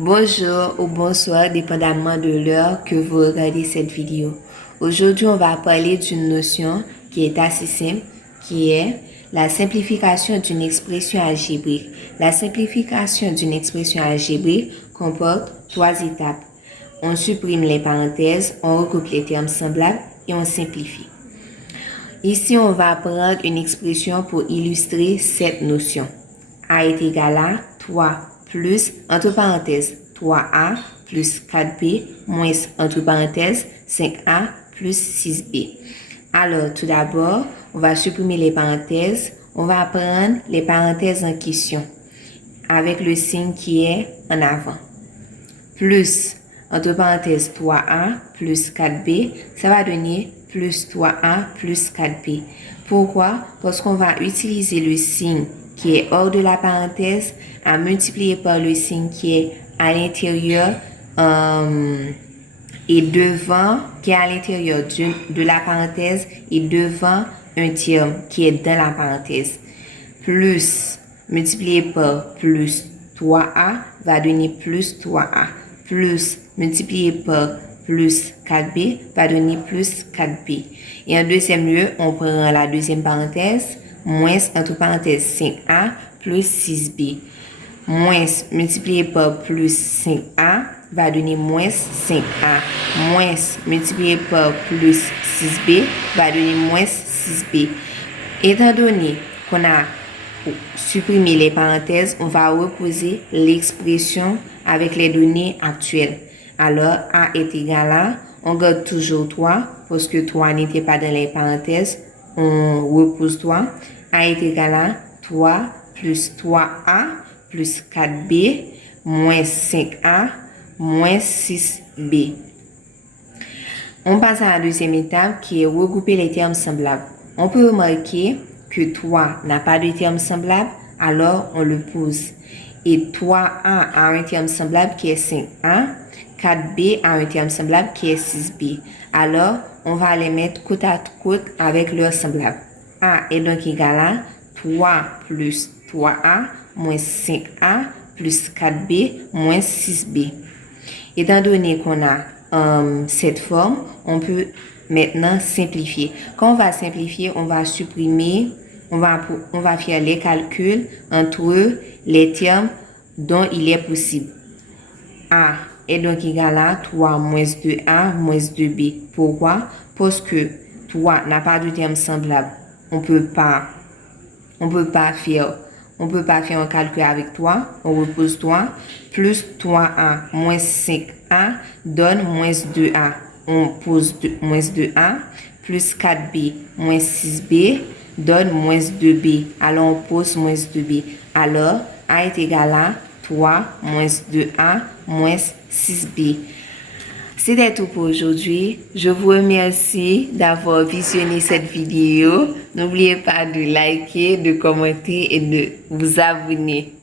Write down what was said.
Bonjour ou bonsoir, dépendamment de l'heure que vous regardez cette vidéo. Aujourd'hui, on va parler d'une notion qui est assez simple, qui est la simplification d'une expression algébrique. La simplification d'une expression algébrique comporte 3 étapes. On supprime les parenthèses, on regroupe les termes semblables et on simplifie. Ici, on va prendre une expression pour illustrer cette notion. A est égal à 3 plus, entre parenthèses, 3A plus 4B moins, entre parenthèses, 5A plus 6B. Alors, tout d'abord, on va supprimer les parenthèses. On va prendre les parenthèses en question avec le signe qui est en avant. Plus, entre parenthèses, 3A plus 4B, ça va donner plus 3A plus 4B. Pourquoi? Parce qu'on va utiliser le signe qui est hors de la parenthèse à multiplier par le signe qui est à l'intérieur et devant, qui est à l'intérieur de la parenthèse et devant un terme qui est dans la parenthèse. Plus multiplié par plus 3A va donner plus 3A. Plus multiplié par plus 4B va donner plus 4B. Et en deuxième lieu, on prend la deuxième parenthèse, moins entre parenthèses 5A plus 6B. Moins multiplié par plus 5A va donner moins 5A. Moins multiplié par plus 6B va donner moins 6B. Étant donné qu'on a supprimé les parenthèses, on va reposer l'expression avec les données actuelles. Alors, A est égal à, on garde toujours 3, parce que 3 n'était pas dans les parenthèses, on repose 3. A est égal à 3 plus 3A plus 4B moins 5A moins 6B. On passe à la deuxième étape qui est regrouper les termes semblables. On peut remarquer que 3 n'a pas de terme semblable, alors on le pose. Et 3A a un terme semblable qui est 5A, 4B a un terme semblable qui est 6B. Alors, on va les mettre côte à côte avec leur semblable. A est donc égal à 3 plus 3A moins 5A plus 4B moins 6B. Étant donné qu'on a cette forme, on peut maintenant simplifier. Quand on va simplifier, on va supprimer, on va faire les calculs entre les termes dont il est possible. A est donc égal à 3 moins 2A moins 2B. Pourquoi? Parce que 3 n'a pas de terme semblable. On peut pas faire un calcul avec 3. On repose 3. Plus 3A moins 5A donne moins 2A. On pose moins 2A. Plus 4B moins 6B donne moins 2B. Alors, on pose moins 2B. Alors, A est égal à 3 moins 2A moins 6B. C'était tout pour aujourd'hui. Je vous remercie d'avoir visionné cette vidéo. N'oubliez pas de liker, de commenter et de vous abonner.